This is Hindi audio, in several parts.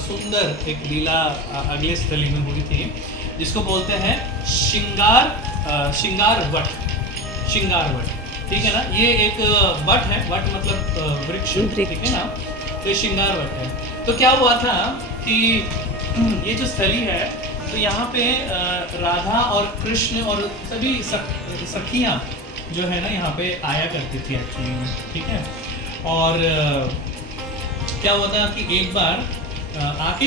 सुंदर एक लीला अगले स्थली में हुई थी, जिसको बोलते हैं श्रृंगार वट। ठीक है ना, ये एक वट है, वट मतलब वृक्ष, ठीक है ना, तो ये श्रृंगार वट है। तो क्या हुआ था कि ये जो स्थली है, तो यहाँ पे राधा और कृष्ण और सभी सखियाँ जो है ना यहाँ पे आया करती थी एक्चुअली में, ठीक है। और क्या हुआ था कि एक बार आके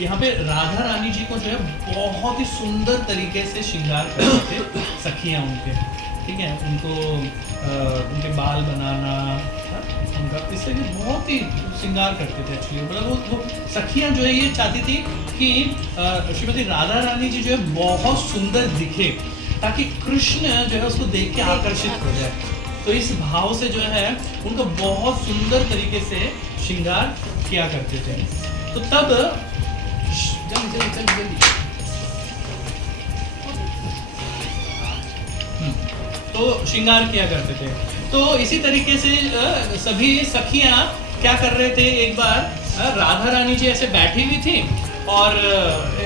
यहाँ पे राधा रानी जी को जो है बहुत ही सुंदर तरीके से श्रृंगार करते थे सखियाँ उनके, ठीक है। उनको उनके बाल बनाना, उनका इस तरह की बहुत ही श्रृंगार करते थे एक्चुअली। मतलब वो सखियाँ जो है ये चाहती थी कि श्रीमती राधा रानी जी जो है बहुत सुंदर दिखे, ताकि कृष्ण जो है उसको देख के आकर्षित हो जाए। तो इस भाव से जो है उनको बहुत सुंदर तरीके से श्रृंगार किया करते थे। तो तब जल्दी तो श्रृंगार किया करते थे। तो इसी तरीके से सभी सखियां क्या कर रहे थे, एक बार राधा रानी जी ऐसे बैठी हुई थी और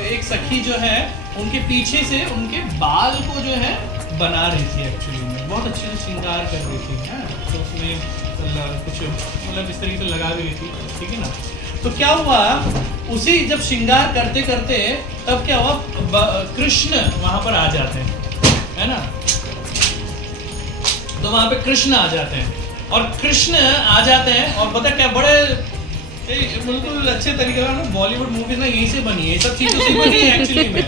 एक सखी जो है उनके पीछे से उनके बाल को जो है बना रही थी एक्चुअली में, बहुत अच्छे से श्रृंगार कर रही थी। तो उसमें कुछ मतलब इस तरीके से लगा भी रही थी, ठीक है ना। तो क्या हुआ, उसी जब श्रृंगार करते करते तब क्या हुआ, कृष्ण वहां पर आ जाते हैं, है ना। तो वहां पे कृष्ण आ जाते हैं और कृष्ण आ जाते हैं और पता क्या, बड़े बिल्कुल अच्छे तरीके से बॉलीवुड मूवीज ना यहीं से बनी है, ये सब चीजों से बनी है एक्चुअली में।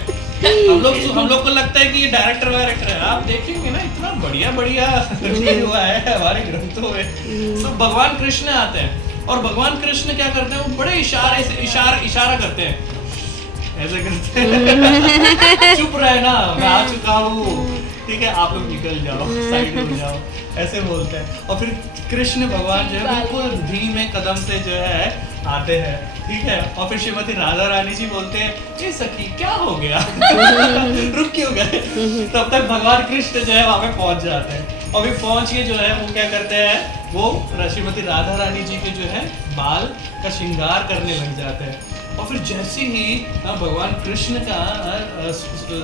हम लोग को लगता है कि ये डायरेक्टर है, आप देखेंगे ना इतना बढ़िया हुआ है हमारे ग्रंथों में। तो भगवान कृष्ण आते हैं और भगवान कृष्ण क्या करते हैं, वो बड़े इशारा करते हैं, ऐसे करते हैं चुप रहना, मैं आ चुका हूँ, ठीक है, आप लोग निकल जाओ, साइड हो जाओ, ऐसे बोलते हैं। और फिर कृष्ण भगवान जो है बिल्कुल धीमे कदम से जो है आते हैं, ठीक है। और फिर श्रीमती राधा रानी जी बोलते हैं, ये सखी क्या हो गया रुक क्यों गए। तब तक भगवान कृष्ण जो है वहां पे पहुंच जाते हैं और फिर पहुंच के जो है वो क्या करते हैं, वो श्रीमती राधा रानी जी के जो है बाल का श्रृंगार करने लग जाते हैं। और फिर जैसे ही भगवान कृष्ण का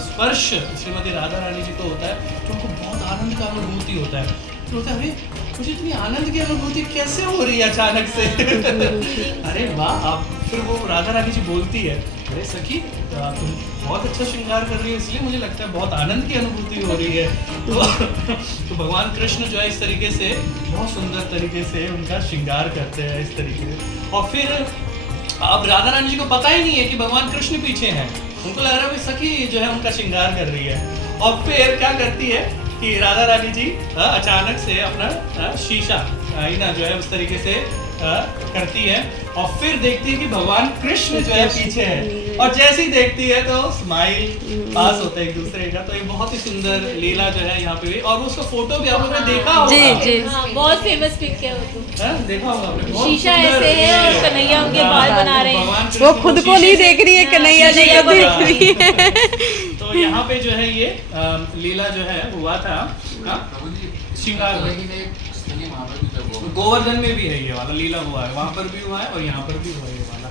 स्पर्श श्रीमती राधा रानी जी को होता है, तो उनको बहुत आनंद का अनुभूति होता है। तो होता है, अरे मुझे इतनी आनंद की अनुभूति कैसे हो रही है अचानक से अरे वाह। आप फिर वो राधा रानी जी बोलती है, अरे सखी तुम बहुत अच्छा श्रृंगार कर रही है, इसलिए मुझे लगता है बहुत आनंद की अनुभूति हो रही है। तो भगवान कृष्ण जो है इस तरीके से बहुत सुंदर तरीके से उनका श्रृंगार करते हैं इस तरीके से। और फिर अब राधा रानी जी को पता ही नहीं है कि भगवान कृष्ण पीछे हैं, उनको लग रहा है सखी जो है उनका श्रृंगार कर रही है। और फिर क्या करती है कि राधा रानी जी अचानक से अपना शीशा आईना जो है उस तरीके से करती है और फिर देखती है कि भगवान कृष्ण जो है पीछे है, और जैसे ही देखती है तो स्माइल पास होता है एक दूसरे का। तो ये बहुत ही सुंदर लीला जो है यहाँ पे, और उसका फोटो भी आप लोगों ने देखा होगा। जी हाँ, बहुत फेमस पिक है वो तो। देखा होगा आपने, शीशा ऐसे है और कन्हैया उनके बाल बना रहे हैं, वो खुद को नहीं देख रही है, कन्हैया जी को देख रही है। तो यहाँ पे जो है ये लीला जो है हुआ था श्रृंगार, गोवर्धन में भी है ये वाला लीला हुआ है, वहाँ पर भी हुआ है और यहाँ पर भी हुआ है ये वाला।